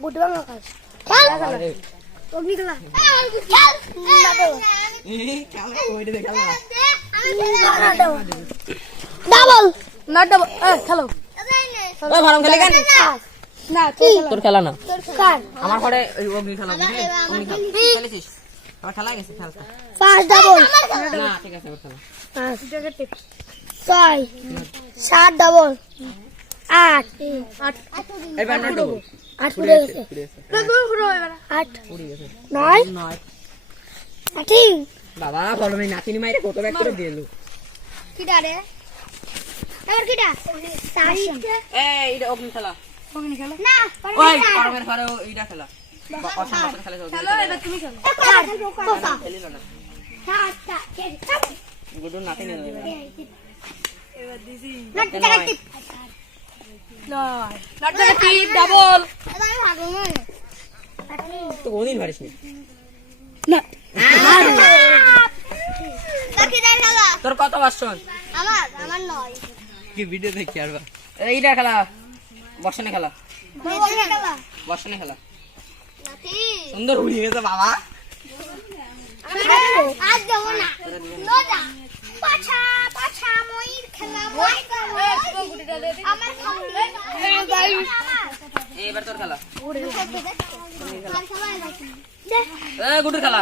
খেল। না double double. না ডাবল খেলো। গরম খেলে কেন? না তোর খেলা না। কার? আমার ঘরে অগ্নি খেলা অগ্নি খেলা। খেলেছিস? আমার খেলা গেছে খেলতে পাঁচ ডাবল। না ঠিক আছে ওর খেলা। ছয় সাত ডাবল। আট। এবার না ডবল আট পুড়ে গেছে। তুমি ঘুরো এবার। আট। উড়ে গেছে। নয়। নয়। আটি বাবা গরমে নাতিনি মাইরে কত ব্যাগ করে দিয়ে এলো রে? আবার কিটা? চারি এই এটা অগ্নি খেলা। অগ্নি খেলো? না ওই এইটা খেলা। খেলে খেলো এবার তুমি খেলো। খেলিল না গুডু নাতিনি নয় নট টিপ ডাবল। তো কোনদিন পারিস না। তোর কত বাসন আমার আমার নয়। কি ভিডিও দেখি আর এইটা খেলা। বর্ষণে খেলা। বর্ষণে খেলা। সুন্দর উড়িয়ে গেছে বাবা। আজ যাব না। পাছা পাছা ময়ূর খেলা। এবার তোর খেলা। গুডুর খেলা।